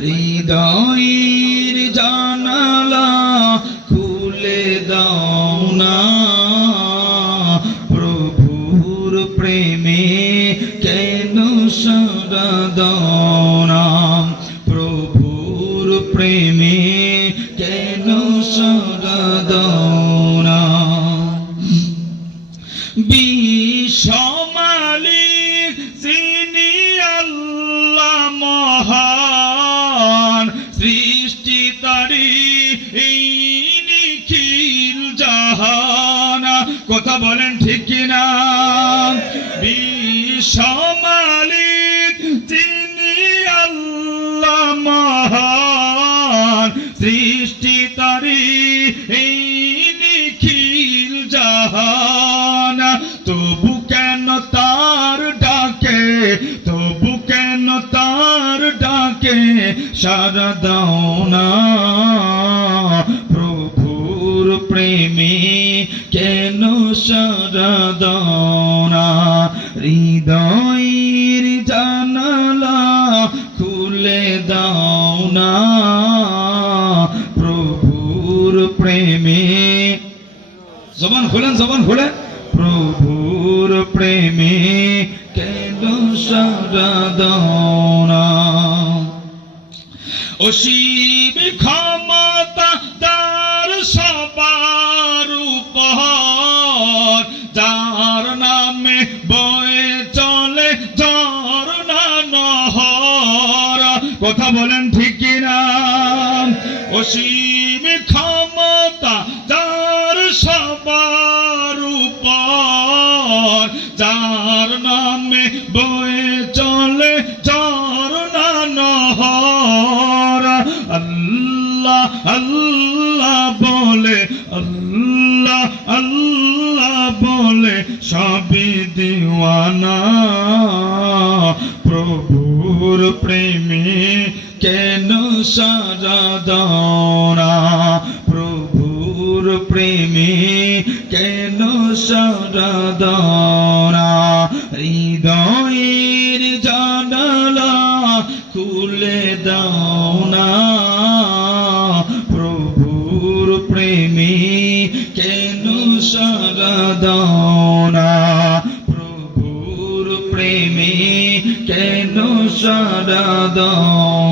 হৃদয়ের জানালা খুলে দাও না, প্রভুর প্রেমে কেন সাড়া দাও না, প্রভুর প্রেমে কেন সাড়া দাও না। বিশ্বমালিক যিনি আল্লাহ মহান, সৃষ্টি তারি এই নিখিল জাহান। কথা বলেন ঠিক কিনা? বিশ্বমালিক যিনি আল্লাহ মহান, সৃষ্টি তারি এই নিখিল জাহান। তবু কেন তার ডাকে, তবু কেন তার ডাকে সাড়া দাও না, প্রভুর প্রেমে কেন সাড়া দাও না। হৃদয়ের জানালা খুলে দাও না, প্রভুর প্রেমে। জবান খোলেন, জবান খোলেন। প্রভুর প্রেমে কেন সাড়া দাও না। অসীম ক্ষমতা তার সবার উপর, যার নামে বয়ে চলে ঝরনা নহর। কথা বলেন ঠিক কিনা? অসীম ক্ষমতা যার সবার উপর, যার নামে বয়ে চলে ঝরনা নহর। আল্লাহ আল্লাহ বলে, আল্লাহ আল্লাহ বলে সবই দিওয়ানা, প্রভুর প্রেমে কেন সাড়া দাও না, প্রভুর প্রেমে কেন সাড়া দাও না। হৃদয়ের জানালা খুলে দাও না, প্রভুর প্রেমে কেন সাড়া দাও না, প্রভুর প্রেমে কেন সাড়া দাও